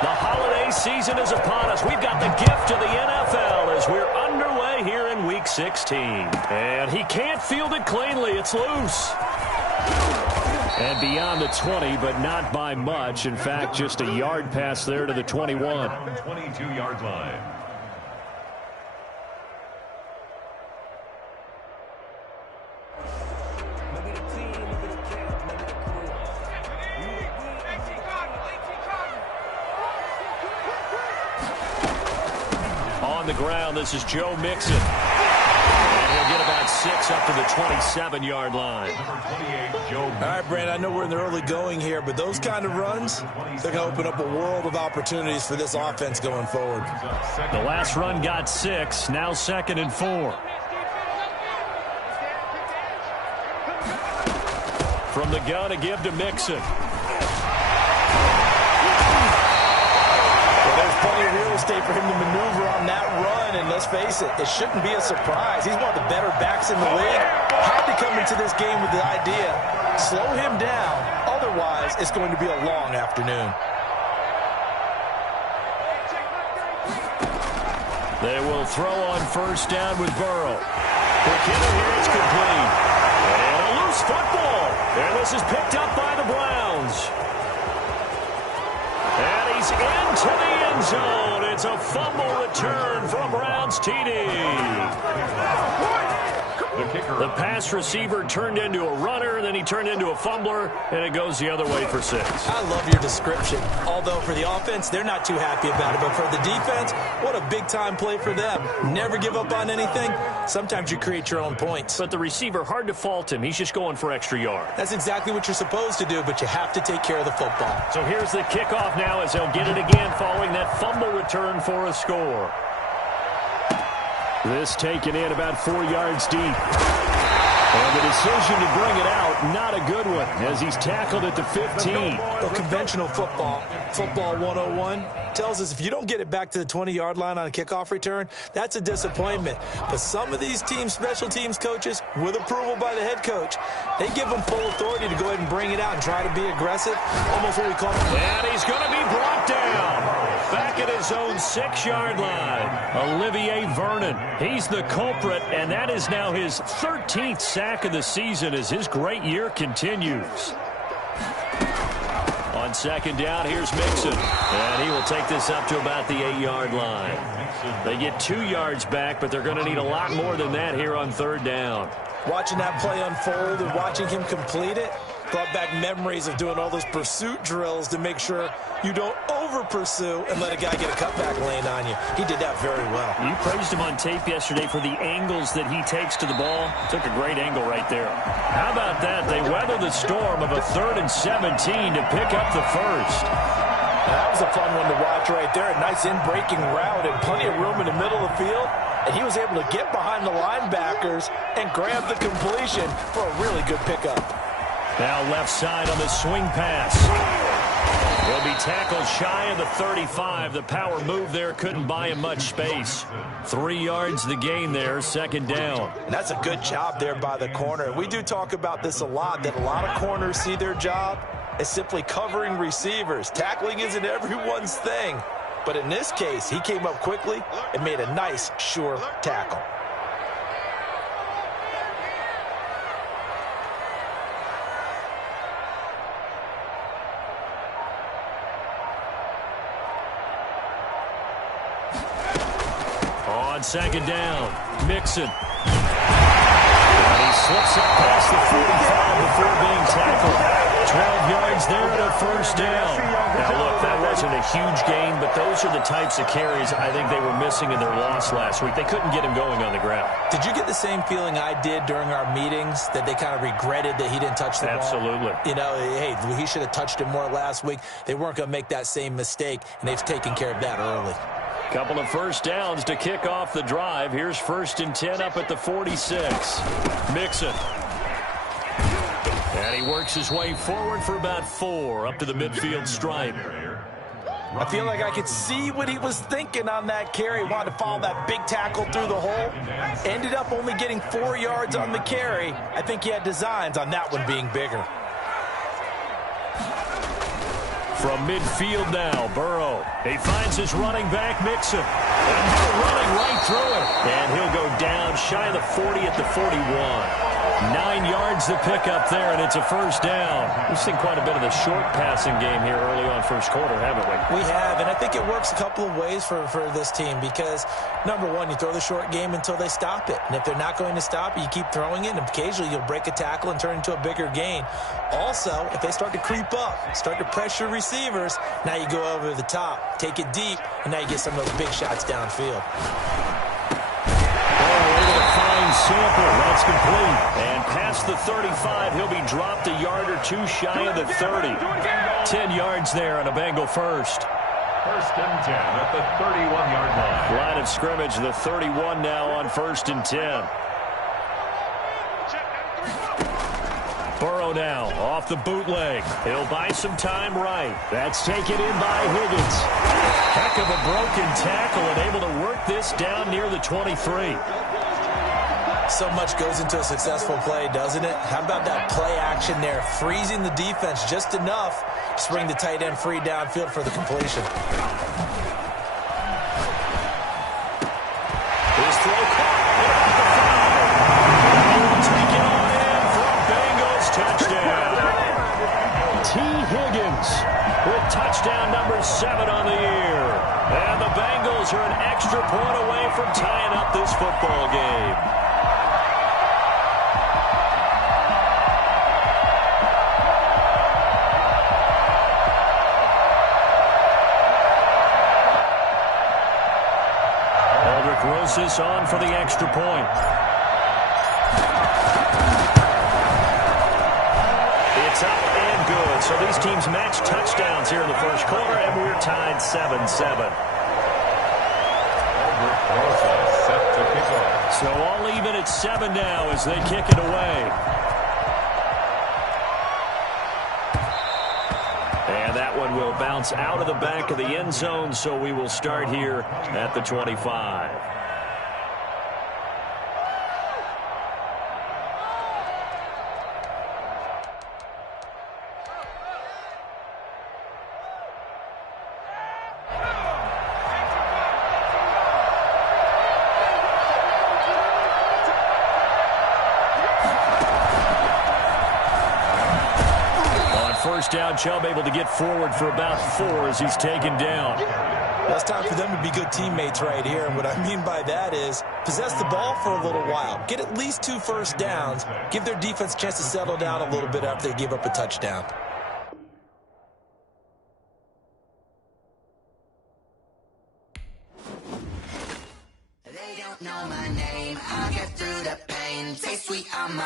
The holiday season is upon us. We've got the gift of the NFL as we're underway here in Week 16. And he can't field it cleanly. It's loose. And beyond the 20, but not by much. In fact, just a yard pass there to the 21. 22-yard line. On the ground, this is Joe Mixon. And he'll get about 6 up to the 27-yard line. All right, Brandon, I know we're in the early going here, but those kind of runs, they're going to open up a world of opportunities for this offense going forward. The last run got 6, now 2nd and 4. From the gun, a give to Mixon. There's plenty of real estate for him to maneuver on that run, and let's face it, it shouldn't be a surprise. He's one of the better backs in the league. Had to come into this game with the idea, slow him down, otherwise it's going to be a long afternoon. They will throw on first down with Burrow. Quick hitter here, it's complete. And a loose football. And this is picked up by the Browns. And he's into the end zone. It's a fumble return from Browns TD. The pass receiver turned into a runner, then he turned into a fumbler, and it goes the other way for 6. I love your description. Although for the offense, they're not too happy about it. But for the defense, what a big-time play for them. Never give up on anything. Sometimes you create your own points. But the receiver, hard to fault him. He's just going for extra yards. That's exactly what you're supposed to do, but you have to take care of the football. So here's the kickoff now as they'll get it again following that fumble return for a score. This taken in about 4 yards deep. And the decision to bring it out, not a good one, as he's tackled at the 15. Well, conventional football 101, tells us if you don't get it back to the 20-yard line on a kickoff return, that's a disappointment. But some of these teams, special teams coaches, with approval by the head coach, they give them full authority to go ahead and bring it out and try to be aggressive, almost what we call... And he's going to be brought down. Back at his own 6-yard line, Olivier Vernon. He's the culprit, and that is now his 13th sack of the season as his great year continues. On second down, here's Mixon. And he will take this up to about the 8-yard line. They get 2 yards back, but they're going to need a lot more than that here on third down. Watching that play unfold and watching him complete it brought back memories of doing all those pursuit drills to make sure you don't over-pursue and let a guy get a cutback lane on you. He did that very well. You praised him on tape yesterday for the angles that he takes to the ball. Took a great angle right there. How about that? They weather the storm of a 3rd and 17 to pick up the first. That was a fun one to watch right there. A nice in-breaking route and plenty of room in the middle of the field. And he was able to get behind the linebackers and grab the completion for a really good pickup. Now left side on the swing pass. He'll be tackled shy of the 35. The power move there couldn't buy him much space. 3 yards the gain there, second down. And that's a good job there by the corner. We do talk about this a lot, that a lot of corners see their job as simply covering receivers. Tackling isn't everyone's thing. But in this case, he came up quickly and made a nice, sure tackle. On second down, Mixon. And he slips up past the 45 before being tackled. 12 yards there and a first down. Now, look, that wasn't a huge gain, but those are the types of carries I think they were missing in their loss last week. They couldn't get him going on the ground. Did you get the same feeling I did during our meetings, that they kind of regretted that he didn't touch the ball? Absolutely. You know, hey, he should have touched it more last week. They weren't going to make that same mistake, and they've taken care of that early. Couple of first downs to kick off the drive. Here's 1st and 10 up at the 46. Mixon. And he works his way forward for about 4 up to the midfield stripe. I feel like I could see what he was thinking on that carry. Wanted to follow that big tackle through the hole. Ended up only getting 4 yards on the carry. I think he had designs on that one being bigger. From midfield now, Burrow. go. He finds his running back, Mixon. And he's running right through it. And he'll go down shy of the 40 at the 41. 9 yards to pick up there, and it's a first down. We've seen quite a bit of the short passing game here early on first quarter, haven't we? We have, and I think it works a couple of ways for this team because, number one, you throw the short game until they stop it. And if they're not going to stop it, you keep throwing it, and occasionally you'll break a tackle and turn into a bigger gain. Also, if they start to creep up, start to pressure receivers, now you go over the top, take it deep, and now you get some of those big shots downfield. Sample, that's complete. And past the 35, he'll be dropped a yard or two shy of the 30. 10 yards there on a Bengal first. First and 10 at the 31-yard line. Line of scrimmage, the 31 now on first and 10. Burrow now off the bootleg. He'll buy some time right. That's taken in by Higgins. Heck of a broken tackle and able to work this down near the 23. So much goes into a successful play, doesn't it? How about that play action there, freezing the defense just enough to bring the tight end free downfield for the completion. His throw caught. Take it on in for a Bengals touchdown. T. Higgins with touchdown number 7 on the year. And the Bengals are an extra point away from tying up this football game. Rosas on for the extra point. It's up and good. So these teams match touchdowns here in the first quarter, and we're tied 7-7. So all even at 7 now as they kick it away. And that one will bounce out of the back of the end zone, so we will start here at the 25. First down, Chubb able to get forward for about 4 as he's taken down. Well, it's time for them to be good teammates right here. And what I mean by that is possess the ball for a little while. Get at least 2 first downs. Give their defense a chance to settle down a little bit after they give up a touchdown. They don't know my name. I'll get through the pain. Say sweet, I'm